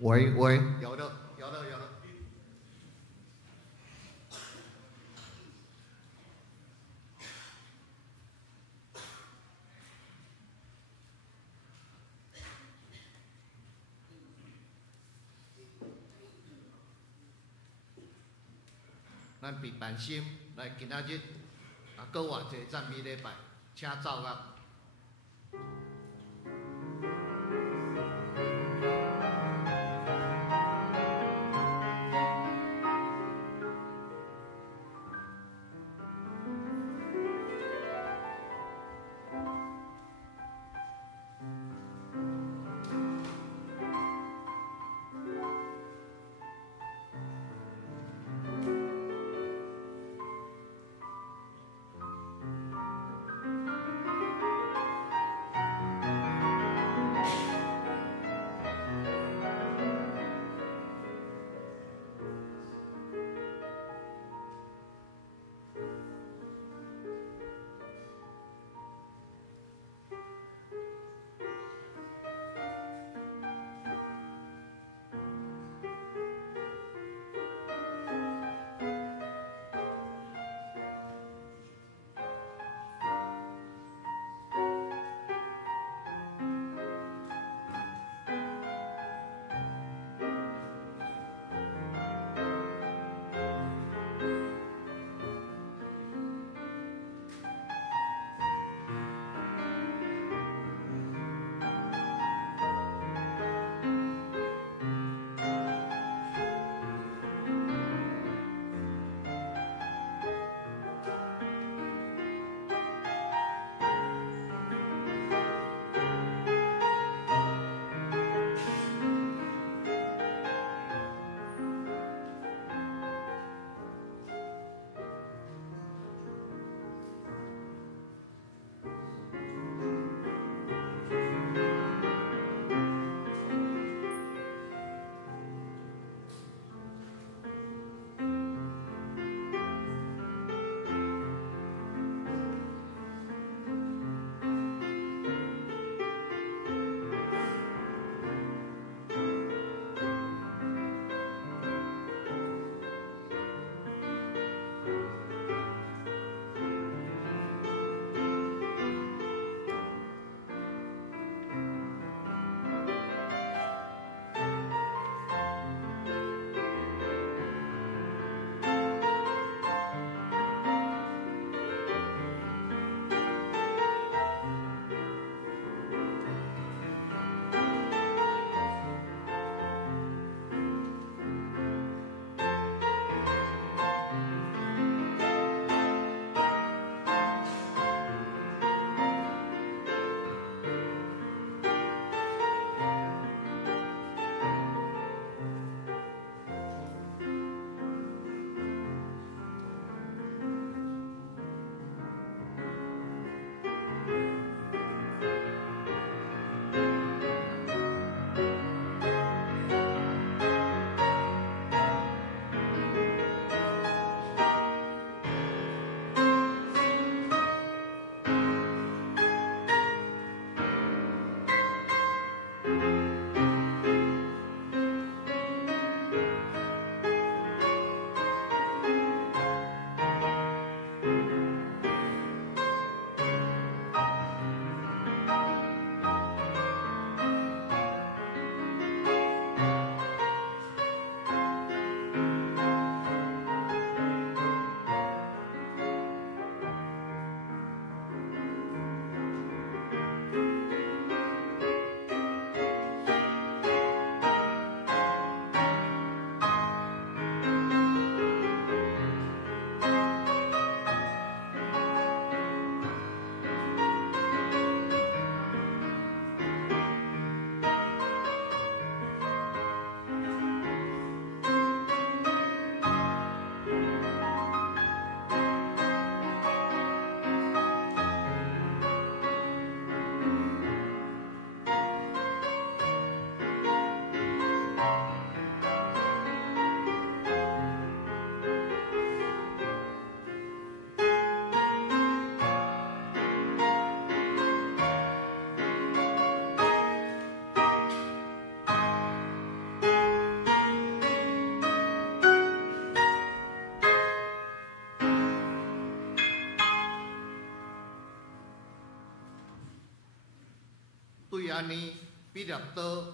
喂喂，有了。咱平板心来今仔日搁偌济赞美礼拜，请奏乐。对安尼，彼得刀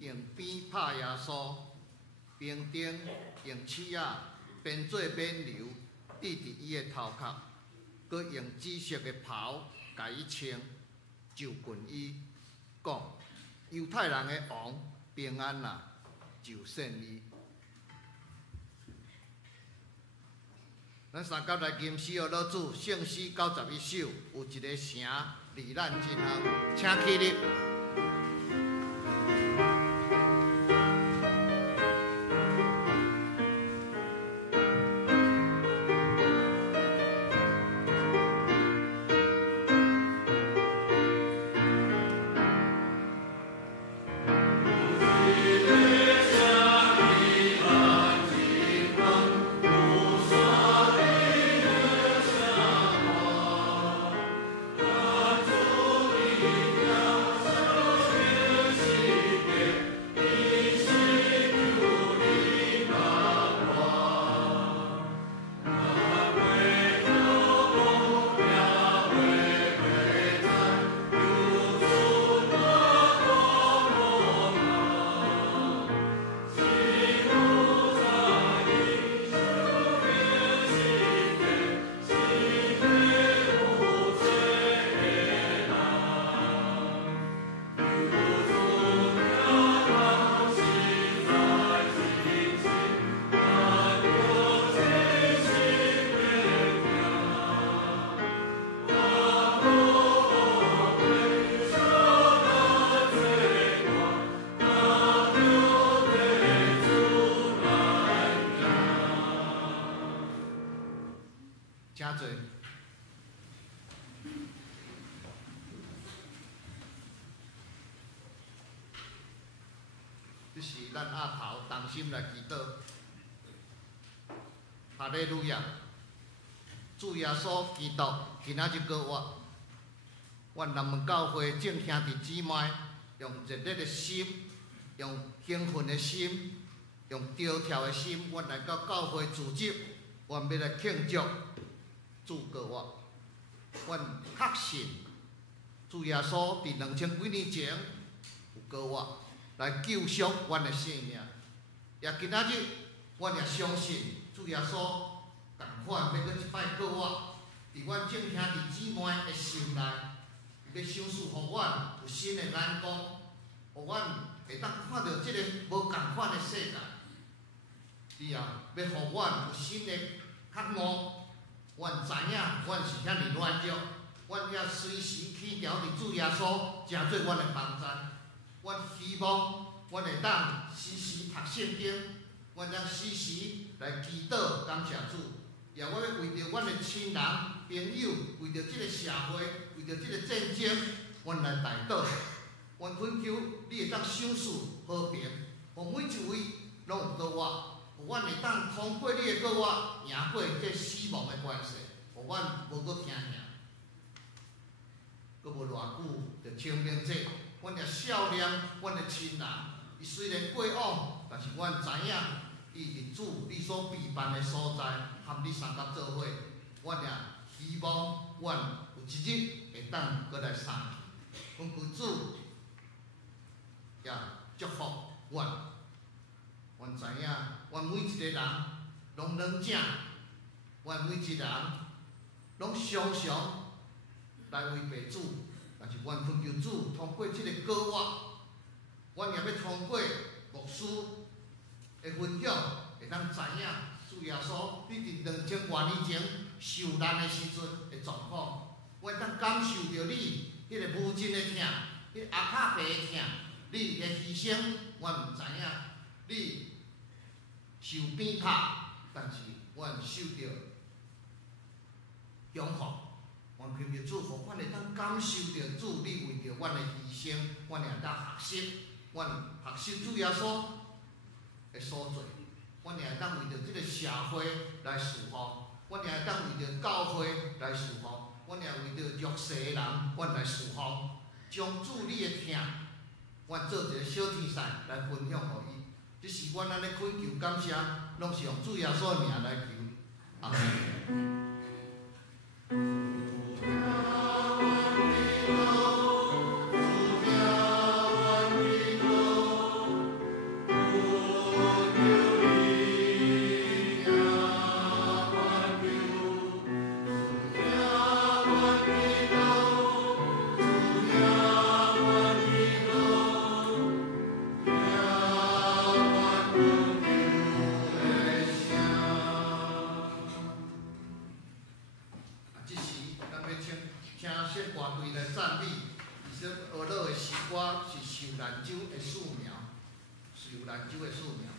用鞭拍耶稣，兵丁用尺仔边做边流，滴伫伊的头壳，佮用紫色的袍甲伊穿，就棍伊，讲犹太人的王平安啦，就胜伊。咱三甲来吟诗哦，老子圣诗91首，有一个城离咱真远，请起立。请坐。这是咱阿头同心来祈祷。哈利路亚！主耶稣基督今仔日过活，阮南门教会众兄弟姊妹用热烈的心，用兴奋的心，用高跳的心，阮来到教会组织，阮要来庆祝主过活。阮确信主耶稣伫2000几年前有过活，来救赎阮的性命。也今仔日，阮也相信主耶稣同款要搁一摆过活，伫阮众兄弟姊妹的心内，要赏赐互阮有新的眼光，互阮会当看到即个无共款的世界。是啊，要互阮有新的觉悟。阮知影，阮是遐尼软弱，阮也随时起调伫主耶稣，成做阮的帮站。阮希望阮会当时时读圣经，阮当时时来祈祷感谢主。也我要为着阮的亲人、朋友，为着即个社会，为着即个战争，阮来代祷。阮恳求你会当赏赐和平，互每一位拢有过活。互阮会当通过你的过活，赢过这死亡的关系，互阮无搁惊吓。搁无偌久就清明节，阮也孝念阮的亲人。伊虽然过往，但是阮知影，伊是主你所备办的所在，含你三甲做伙，阮也希望阮有一日会当搁来相见。阮求主也祝福阮。阮知影，阮每一个人拢冷静，阮每一个人拢常常来违背主，但是阮恳求主通过即个过活，阮也要通过牧师的分享，会当知影主耶稣你伫2000多年前受难的时阵的状况，阮当感受到你迄个母亲的疼，迄个阿卡爸的疼，你的牺牲，阮毋知影你。受鞭拍，但是阮受到养护，阮恳求主，互阮会当感受到主你为着阮的牺牲，阮会当学习，阮学习主耶稣的所做，阮会当为着即个社会来侍奉，阮会当为着教会来侍奉，阮会为着弱势的人，阮来侍奉，将主你的疼，阮做一个小天使来分享互伊。这是阮安尼恳求感谢，拢是用主耶稣的名来求。阿门。主先歌队来赞美，伊说学乐的诗歌是受兰州的树苗，受兰州的树苗。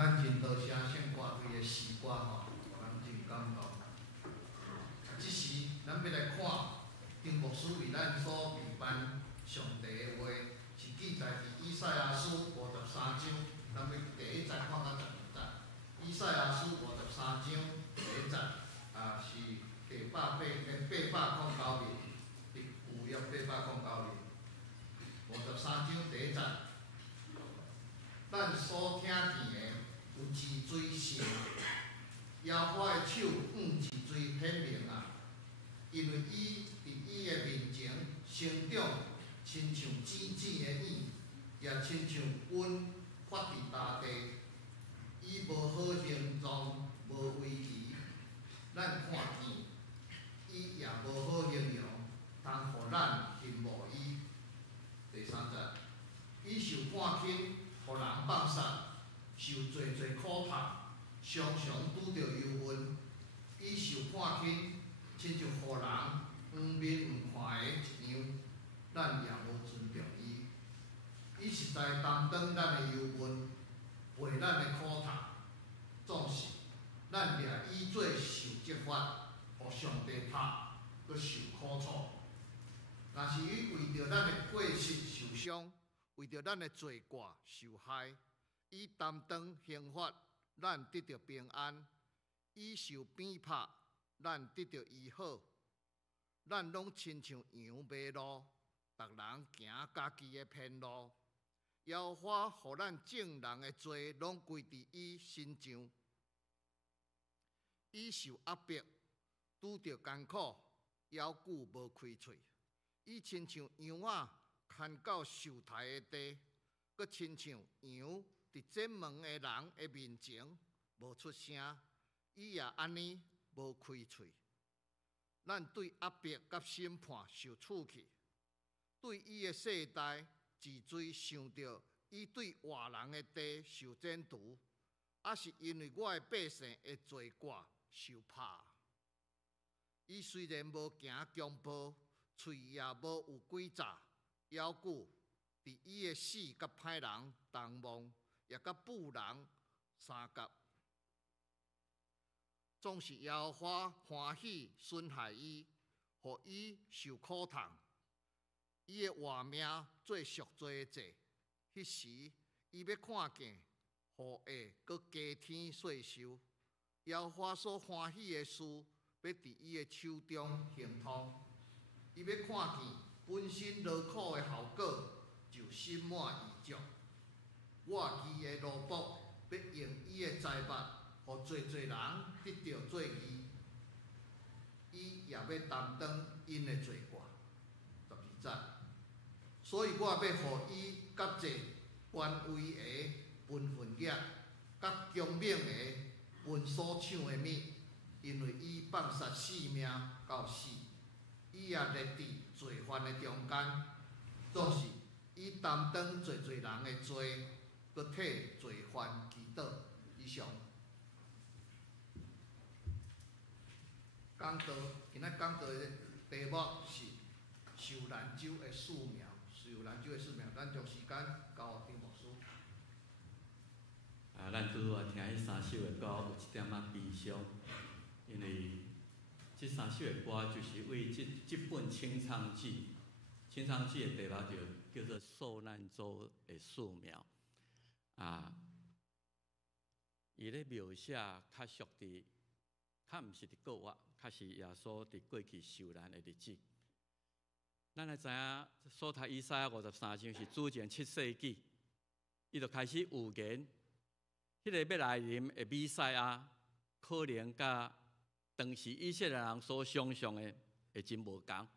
咱真多谢献歌队的诗歌吼，互咱真感动。即时咱要来看丁牧师为咱所备办上帝的话，是记载伫以赛亚书53章，咱要第1节看到12节。以赛亚书53章第1节是第809面，伫旧约809面，53章第1节。咱所听见的有治水神，耶和华的手治水显明啊！因为伊伫伊的面前生长，亲像剪剪的影，也亲像云发伫大地。伊无好形状，无威仪，咱看见伊也无好形容，通互咱羡慕伊。第3节，伊受半轻，互人放杀，受侪侪苦读，常常拄着忧闷。伊受半轻，亲像互人黄面黄看的一样，咱也无尊重伊。伊实在担当咱的忧闷，陪咱的苦读。总是，咱掠伊做受责罚，互上帝拍，搁受苦楚。若是伊为着咱的过失受伤，为着咱的罪过受害，伊担当刑罚，咱得到平安；伊受鞭拍，咱得到医好。咱拢亲像羊迷路，逐人行家己的偏路。耶和华互咱正人的罪，拢归伫伊身上。伊受压迫，拄着艰苦，犹久无开喙。伊亲像羊仔牵到受害的地，搁亲像羊伫检问的人的面前无出声。伊也安尼无开喙。咱对压迫甲审判受触去，对伊的世代治罪想着伊对活人的地受剪除，还是因为我的百姓的罪过受拍。伊虽然无行强暴，喙也无有诡诈，犹久伫伊的死甲歹人同亡，也甲妇人相夹。总是耶和华欢喜损害伊，互伊受苦痛。伊的活命做赎罪的祭，迄时伊要看见，互会搁加添岁寿。耶和华所欢喜的事，要伫伊的手中行通。伊要看见本身劳苦的效果，就心满意足。我义的奴仆要用伊的财物，互侪侪人得到做义。伊也要担当因的罪过。12节，所以我要互伊甲这官位的分份额，甲强猛的分所抢的物，因为伊放杀性命到死。伊也立伫罪犯的中间，总是伊担当侪侪人的罪，搁替罪犯祈祷。以上讲道，今仔讲道的题目是受难周的使命。受难周的使命，咱将时间交给丁牧师。咱拄啊听迄3首的歌，有一点仔悲伤，因为这3首的歌就是为这本《清唱记》，《清唱记》的题目就叫做《受难周的使命》伊咧描写较属伫，较毋是伫国外，较是耶稣伫过去受难的日子。咱来知影，所读以赛亚53章是主前7世纪，伊就开始预言，迄个要来临的弥赛亚，可能甲当时以色列人所想象的会真无同。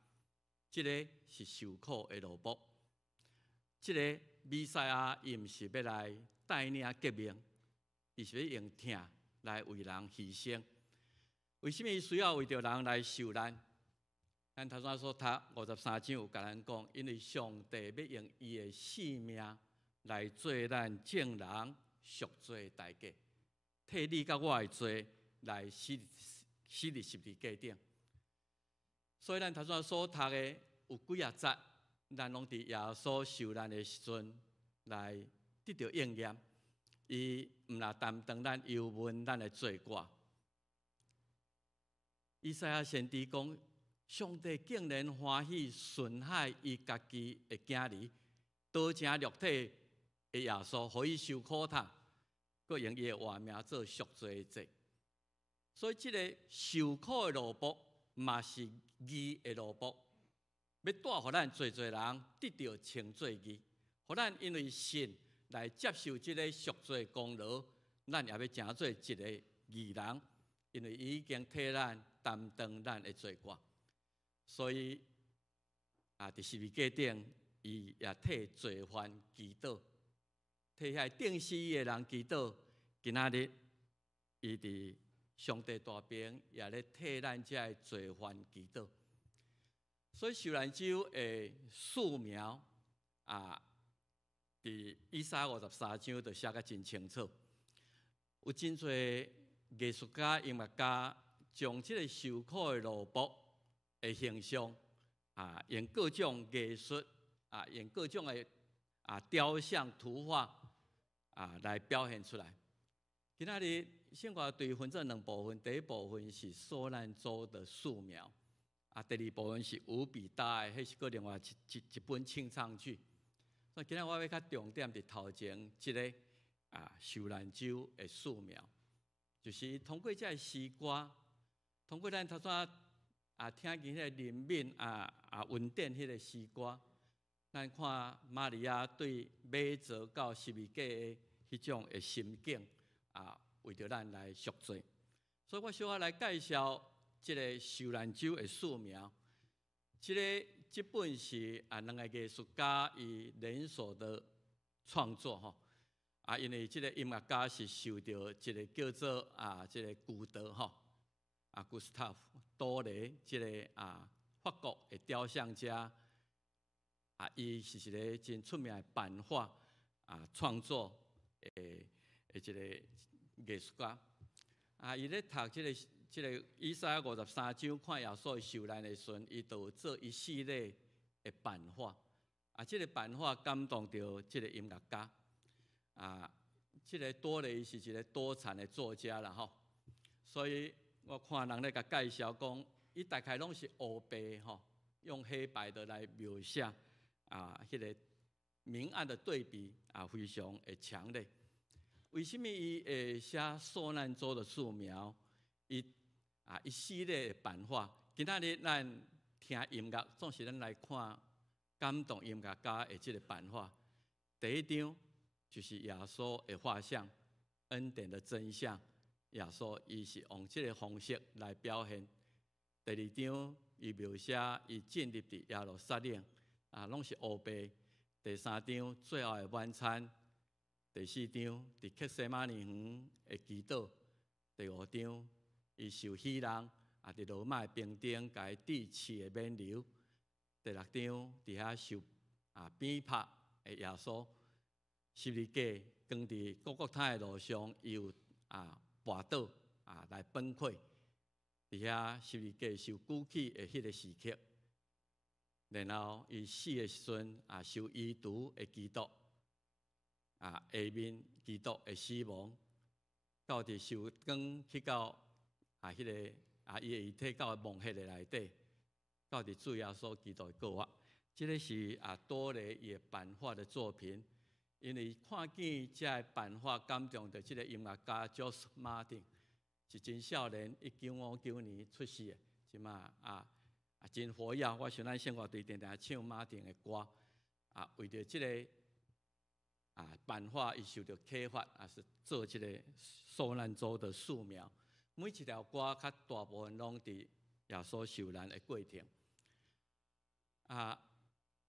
即个是受苦的奴仆，即个弥赛亚伊毋是要来带领革命，伊是要用疼来为人牺牲。为什么伊需要为着人来受难？咱头先所读53章有甲咱讲，因为上帝要用伊的性命来做咱正人赎罪的代价，替你甲我的罪来死伫十字架顶。所以咱头先所读的有几节，咱拢伫耶稣受难的时阵来得到应验。伊毋若担当咱忧闷咱的罪过。以赛亚先知讲，上帝竟然欢喜顺海伊家己的囝儿，道成肉体的耶稣，互伊受苦痛，佮用伊的活命做赎罪祭。所以，即个受苦的路卜，嘛是义的路卜，要带互咱侪人得到称做义，互咱因为信来接受即个赎罪功劳，咱也要成做一个义人，因为伊已经替咱担当咱的罪过。所以伫十字架顶，伊也替罪犯祈祷，替遐定死伊的人祈祷。今仔日，伊伫上帝大边也咧替咱遮的罪犯祈祷。所以受难周的素描伫以赛亚53章就写甲真清楚，有真侪艺术家、音乐家将即个受苦的路卜的形象用各种艺术用各种的雕像、图画来表现出来。今仔日圣歌队分做两部分，第一部分是受难周的素描，第二部分是无比大爱，迄是个另外一本清唱曲。所以今仔我要较重点伫头前即个受难周的素描，就是通过这诗歌，通过咱头先听见迄个灵敏稳定迄个诗歌，咱看玛利亚对马槽到十字架的迄种的心境为着咱来赎罪。所以我小可来介绍即个受难周的素描。这本是两个艺术家伊联手的创作吼因为这个音乐家是受到一个叫做这个古德吼Gustave 多雷这个法国的雕像家伊是一个真出名的版画创作的这个艺术家伊咧读这个以赛亚53章看耶稣受难的时阵，伊就做一系列的版画这个版画感动到这个音乐家这个多雷是一个多产的作家啦吼，所以我看人咧甲介绍讲，伊大概拢是黑白吼，用黑白的来描写迄个明暗的对比非常的强烈。为什么伊会写受难周的素描？一系列的版画。今仔日咱听音乐，总是咱来看感动音乐家的这个版画。第一张就是耶稣的画像，恩典的真相。耶稣伊是用这个方式来表现。第二张伊描写伊进入伫耶路撒冷，拢是黑白。第三张最后的晚餐。第四张伫客西马尼园的祈祷。第五张伊受死人伫罗马兵丁甲伊致刺的免流。第六张伫遐受鞭拍的耶稣。十字架扛伫各各他的路上，伊有跋倒来崩溃。伫遐十字架受举起的迄个时刻，然后伊死的时阵受遗毒的基督下面基督的死亡，到伫受光去到迄个伊的遗体到墓穴的内底，到伫主耶稣基督的告我。这个是多雷伊的版画的作品，因为看见这版画感动到这个音乐家 George Martin， 是真少年，1959年出世的，即嘛真活跃。我想咱生活队定定唱马丁的歌，为着这个版画，伊受到启发，是做这个受难周的素描。每一条歌较大部分拢伫耶稣受难的过程。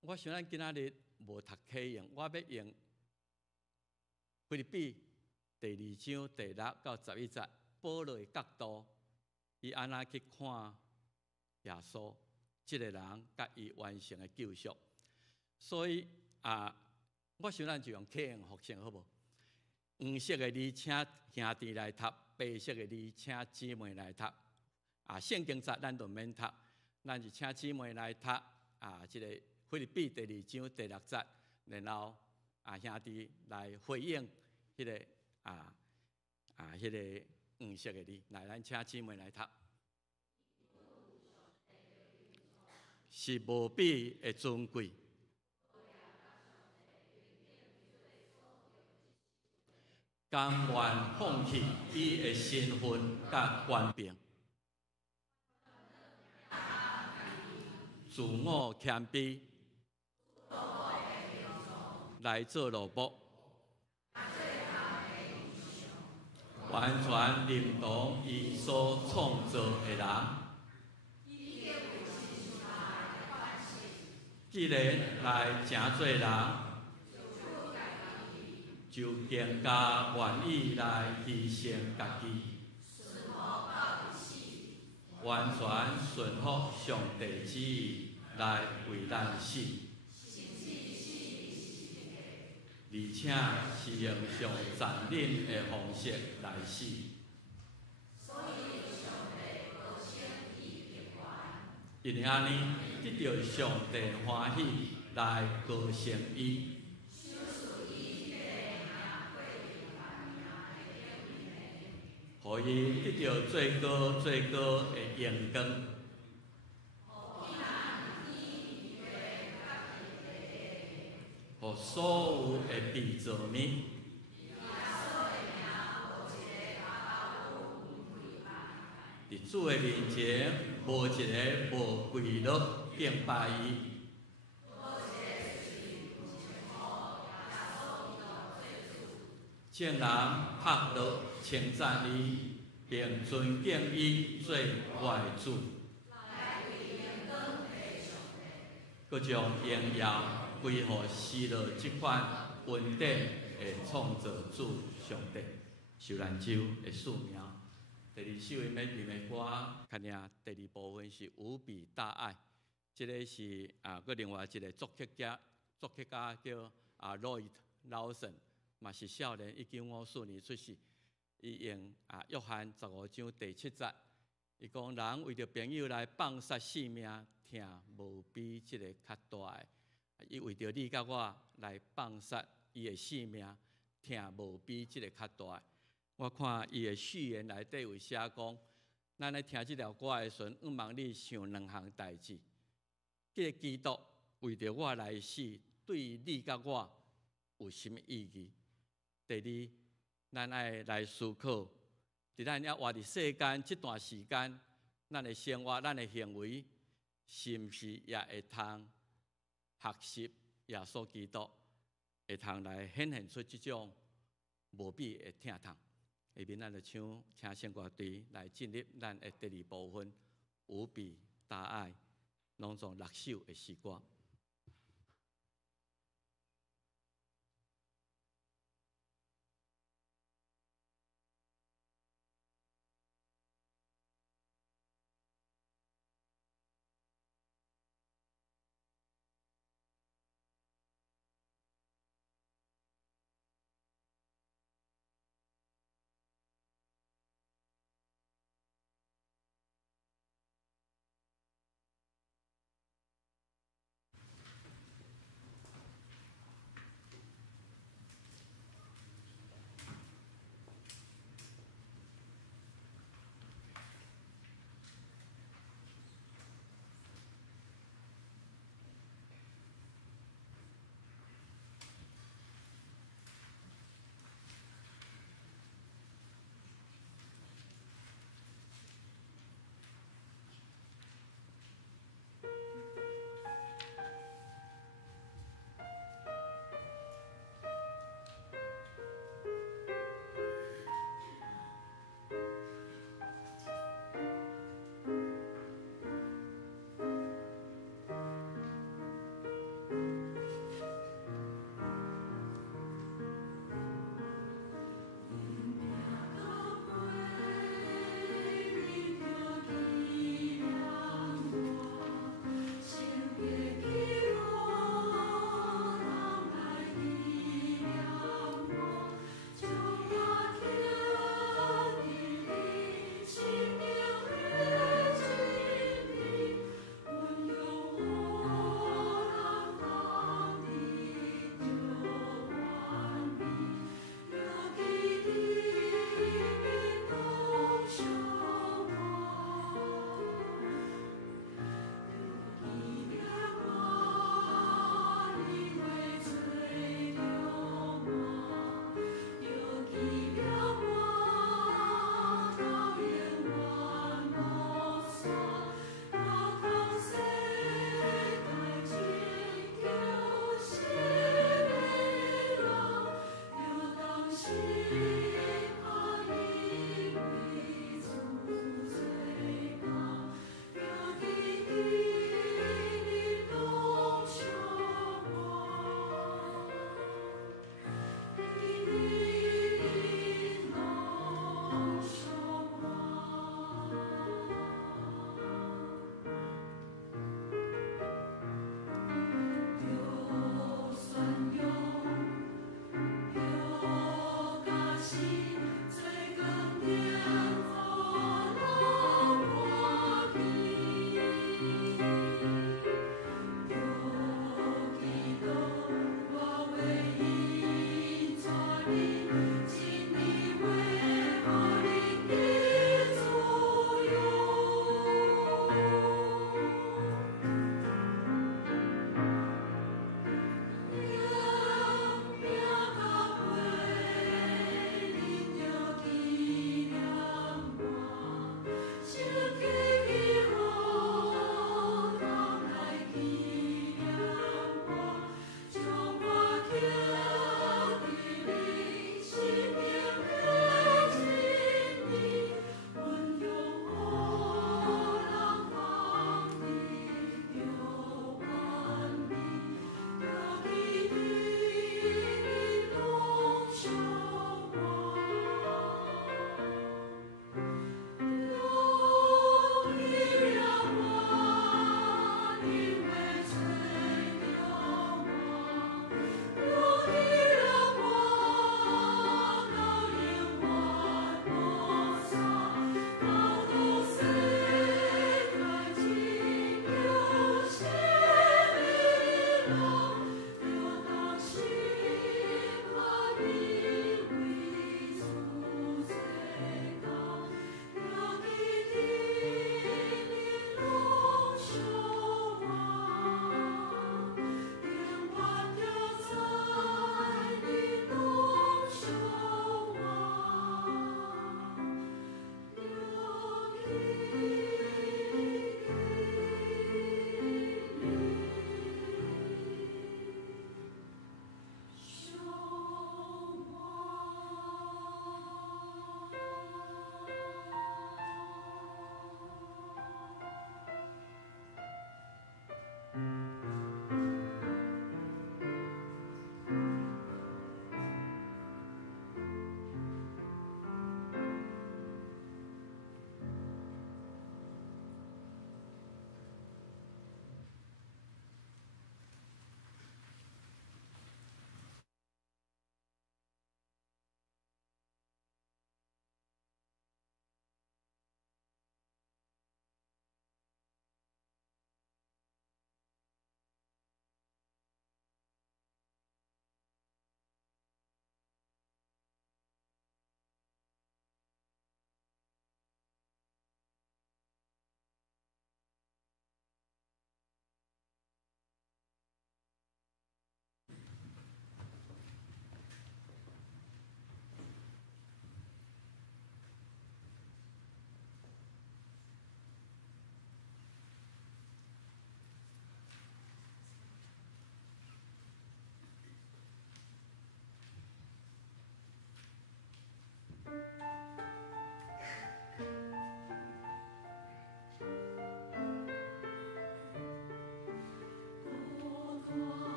我想咱今仔日无读启用，我要用腓立比第2章第6到11节，保罗的角度，伊安怎去看耶稣这个人甲伊完成的救赎。所以我想咱就用启用复兴好无？黄色的你请兄弟来读，白色的你请姊妹来读。圣经节咱就免读，咱就请姊妹来读这个腓立比第2章第6节，然后兄弟来回应迄个迄个黄色的字，来，咱请姊妹来读，是无比的尊贵。甘愿放弃伊的身份甲权柄，自我谦卑，来做奴仆，完全认同伊所创造的人。既然来成做人，就更加愿意来牺牲家己，完全顺服上帝旨意来为咱死，而且是用上残忍的方式来死。因安尼得到上帝欢喜来高升伊。互伊得到最高最高的荣光，互所有的被造物，伫主的面前，无一个无跪落敬拜伊。众人拍落称赞伊，并尊敬伊做我的主，佮将荣耀归乎失落即款稳定的创造主上帝。受难周的使命，第二首要念的歌，看听第二部分是无比大爱，这个是佮另外一个作曲家叫Lloyd Lawson。嘛是少年，1954年出世。伊用约翰15章第7节，伊讲人为着朋友来放杀性命，疼无比这个较大的。伊为着你甲我来放杀伊的性命，疼无比这个较大的。我看伊的序言内底有写讲，咱咧听这条歌的时阵，毋茫你想两项代志：这个基督为着我来死，对你甲我有什么意义？第二，咱爱来思考，伫咱要活伫世间这段时间，咱的生活、咱的行为，是毋是也会通学习耶稣基督，会通来显现出这种无比的疼痛？下面咱就请圣歌队来进入咱的第二部分，无比大爱，朗诵6首的诗歌。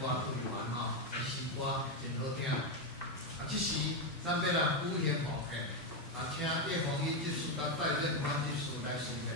歌队员吼，诗歌真好听。啊，即时咱要来鼓献奉献，啊，请叶凤仪执事甲戴任宽执事来宣献。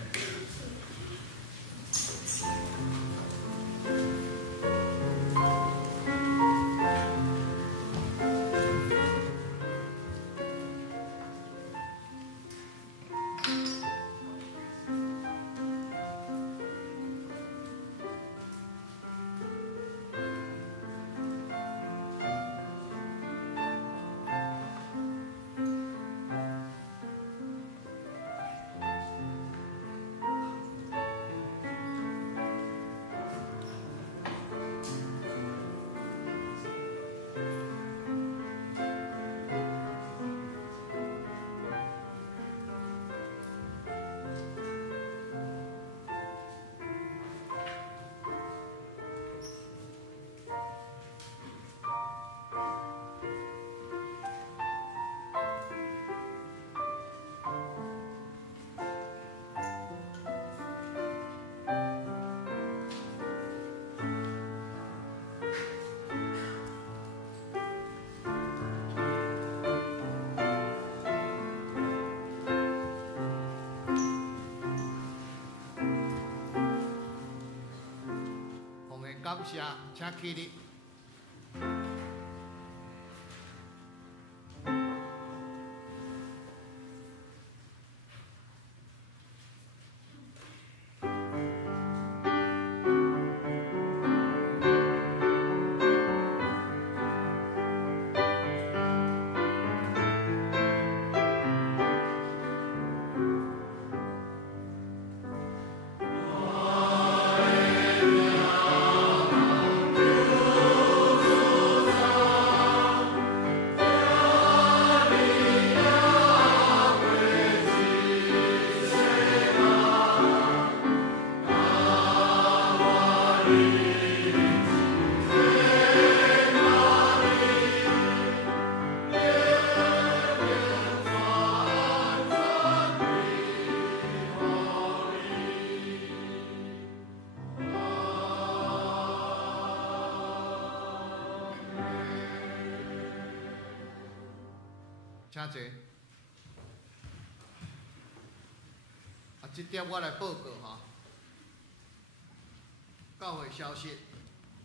感谢，请起立。请坐。啊，这点我来报告吼。教会消息，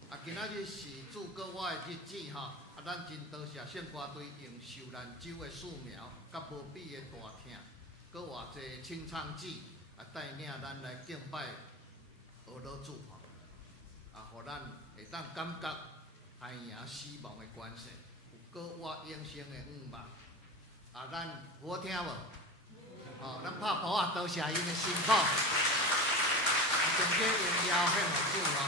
啊，今仔日是祝各我的日子吼，啊，咱真多谢圣歌队用秀兰酒的树苗，甲无比的大厅，搁偌济清唱子，啊，带领咱来敬拜俄罗主吼，啊，互咱会当感觉太赢死亡的关系，有搁我永生的愿望。 啊，咱好听无？哦，咱拍鼓啊，多谢因的辛苦。啊，从这荣耀献互主吼。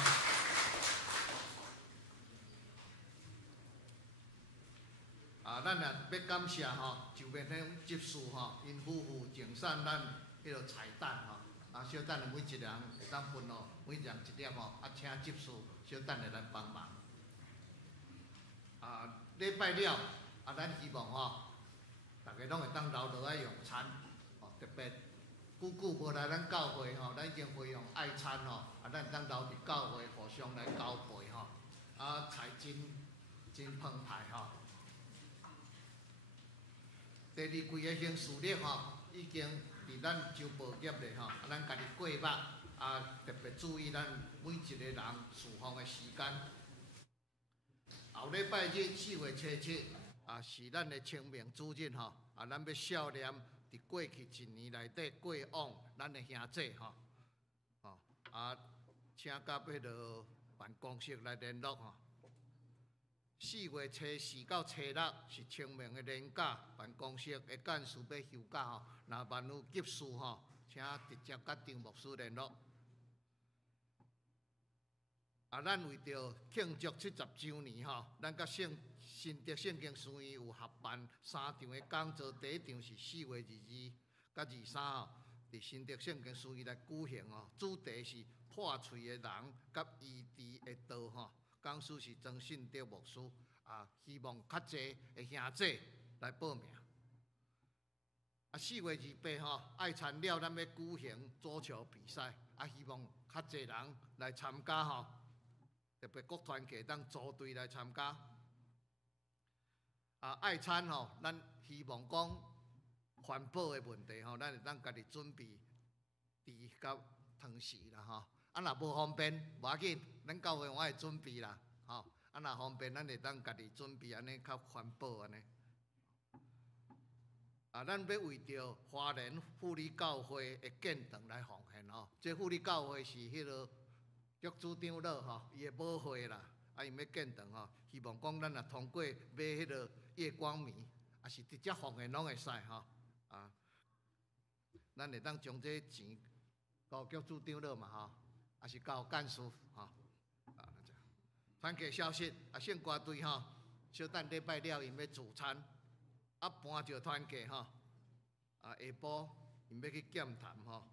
啊，咱也要感谢吼，就免迄执事吼，因夫妇净善咱迄个彩蛋吼。啊，小等下每一人会当分哦，每人一点吼。啊，请执事小等下来帮忙。啊，礼拜了，啊，咱希望吼。 大家拢会当留落来用餐，哦，特别久无来咱教会吼，咱已经培养爱餐吼，啊，咱当留伫教会互相来交配吼，啊，菜真澎湃吼。第二季的行事历吼，已经伫咱周报业咧吼，啊，咱家己过目，啊，特别注意咱每一个人侍奉的时间。后礼拜日4月7日。 啊，是咱的清明主日吼，啊，咱要孝念伫过去一年内底过往咱的兄弟吼，吼啊，请甲迄落办公室来联络吼。4月初4到初6是清明的年假，办公室的干事要休假吼，若万有急事吼，请直接甲张牧师联络。啊，咱为着庆祝70周年吼，咱甲新德圣经书院有合办3场的讲座，第一场是4月22甲23号，伫新德圣经书院来举行哦。主题是破碎的人甲医治的道吼。讲师是曾信德牧师啊，希望较济的兄弟来报名。啊，4月28吼，爱参了咱要举行足球比赛，啊，希望较济人来参加吼。特别各团体当组队来参加。爱餐吼，咱希望讲环保的问题吼，咱会当家己准备猪甲汤匙啦吼。若无方便，无要紧，咱教会我会准备啦吼。若方便，咱会当家己准备安尼较环保安尼。咱要为着华人妇女教会的建堂来奉献吼。这妇女教会是迄个局主长老吼，伊的母会啦，因要建堂吼，希望讲咱若通过买迄个夜光棉，也是直接奉献拢会使吼。咱会当将这钱交局主长老嘛吼，也是交干事吼。团契消息圣歌队吼，小等礼拜了，因要自餐。搬就团契吼，下晡因要去剑潭吼，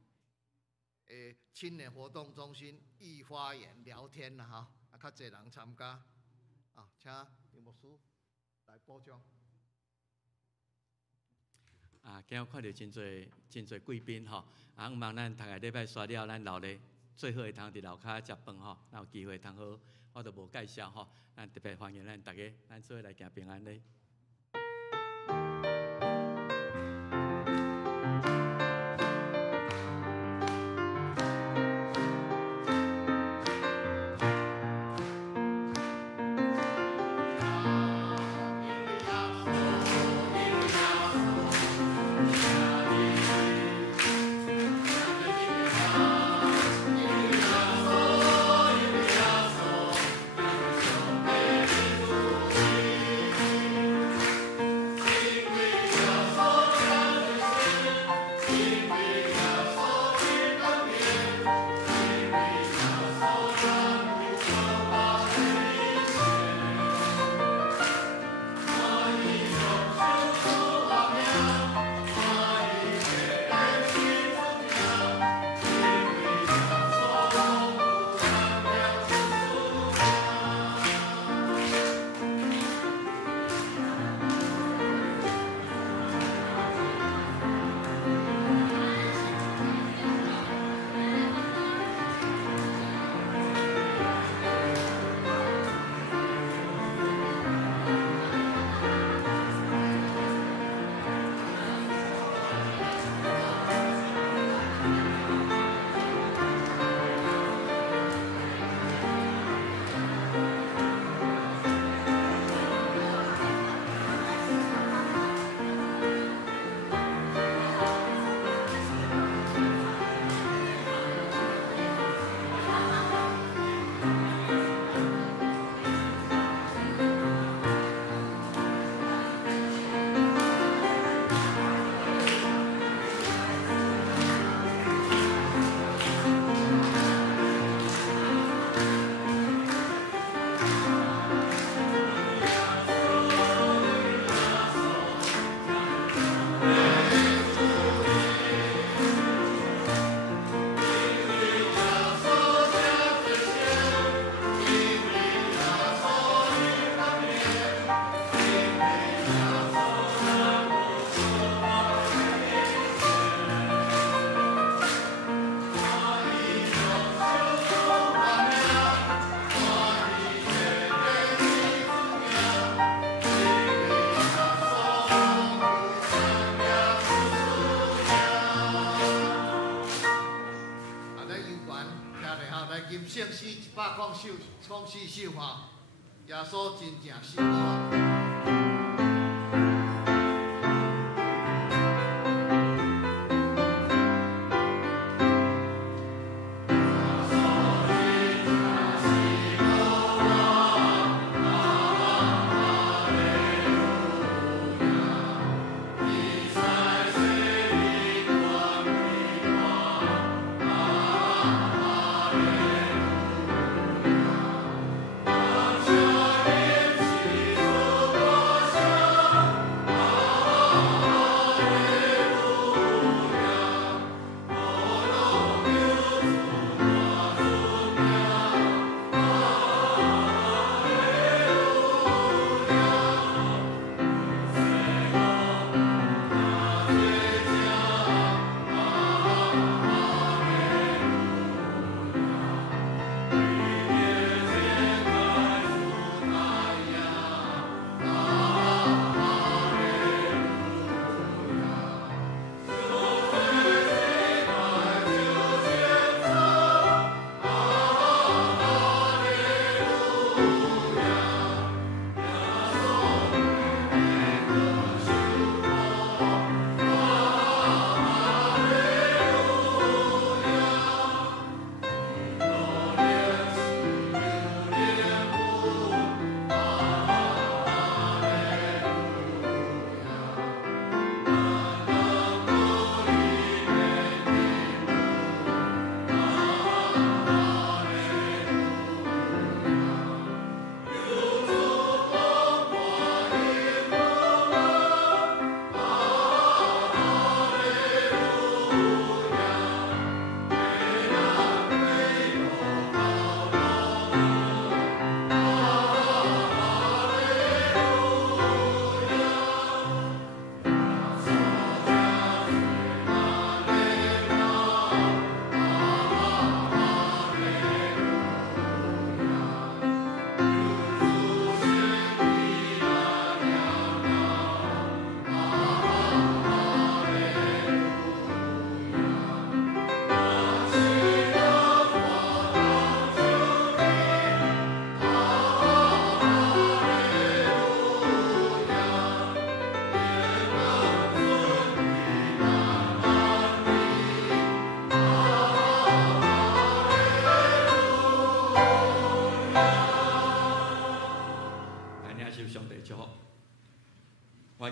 青年活动中心御花园聊天啦吼，较侪人参加，请林牧师来补充。今日看到真侪贵宾吼，希望咱大家礼拜刷了，咱留咧最好会通伫楼骹食饭吼，若有机会通好，我都无介绍吼，咱特别欢迎咱大家，咱做伙来行平安礼。讲4首吼，耶稣真正是我。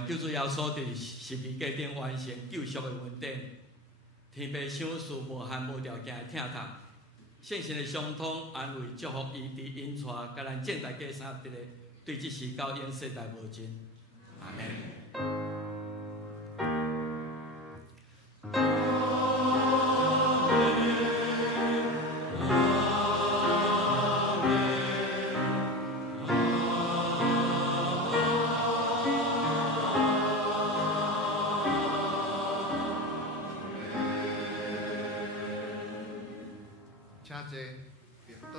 救主耶稣伫十字架顶完成救赎的恩典，天父赏赐无限无条件的疼痛，圣神的相通安慰祝福伊伫因带，甲咱正大家三一个对即时到永世代无尽。阿门。请坐，别倒。